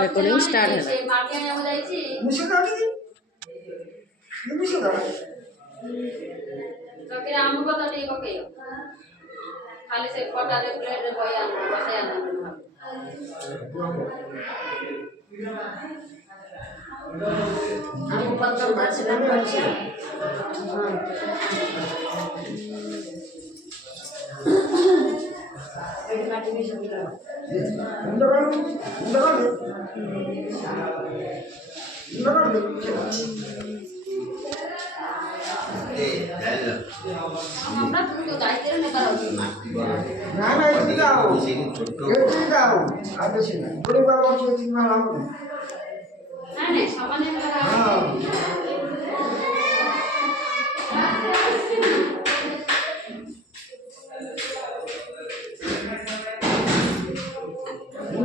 Recording start ହେଲା। ଖାଲି ସେ କଟାରେ ପ୍ଲେଟରେ ବୟା ବସେଇ ଆମ ପତ୍ର ବାଛିଲା ପଡ଼ିଛି ମାଟି ବି ସୁବିଧା আমরা তো যাইতে না কারণ না না এই যাও এই যাও আগে ছিল বড় বাবা বলছে তিন মাস লাগবে না না সামান্য লাগা হ্যাঁ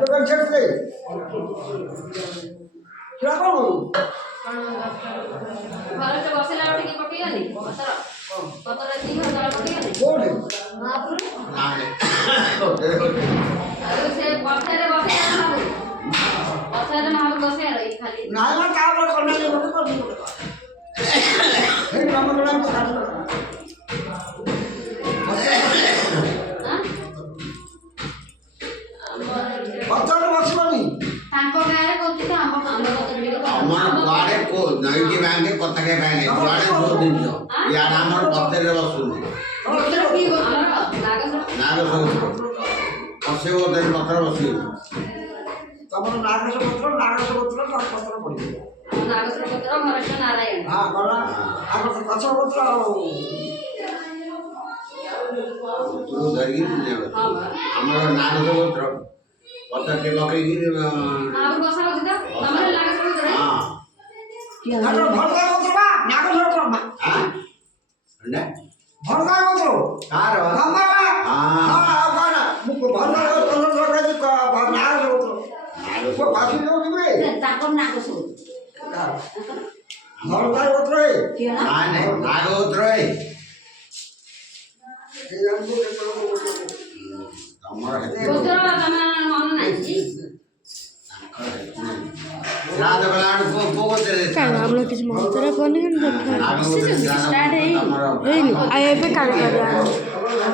লোক ছেড়ে क्या करो घर से बसेला उठी के पटिया नहीं पतर पतर दी घर तला पटिया नहीं कोड हां पुर ना अरे से बसेरे बसे ना बसेरे ना बसे रही खाली ना ना का पर करना नहीं बोले कर दी हे काम करना तो काट हां पतर बसबनी तांको गारे कोती तो हम আমার গাড়ে কো নাইকি ব্যাংকে কথা কে ব্যাংকে গাড়ে দো দিন ইয়ার আমার পত্রের বসুনি নাগস কসে ওদের পত্র বসি তোমার নাগস পত্র পত্র পড়ি নাগস পত্র মহারাজ নারায়ণ হ্যাঁ বলা আগস কছ পত্র তুই ধরি নে আমার নাগস পত্র পত্রকে পকাই আর বসা দিদা আমার নাগস পত্র হ্যাঁ কি আর ভরগা পত্র বা নাগস পত্র হ্যাঁ না ভরগা পত্র কার নাম্বার হ্যাঁ বানা মুখ ভরগা পত্র লগাই কা নাগস পত্র নাগস পাছি দাও দিবে তাকর নাগস ভরগা পত্র কি না না নাগস পত্র এই আমগো আমার পত্র আমার মন নাই রাত বেলা পোগো দেরে কারণ আমরা কিছু মন্তরা বলি না স্টার্ট এই এই নি আই এফ কার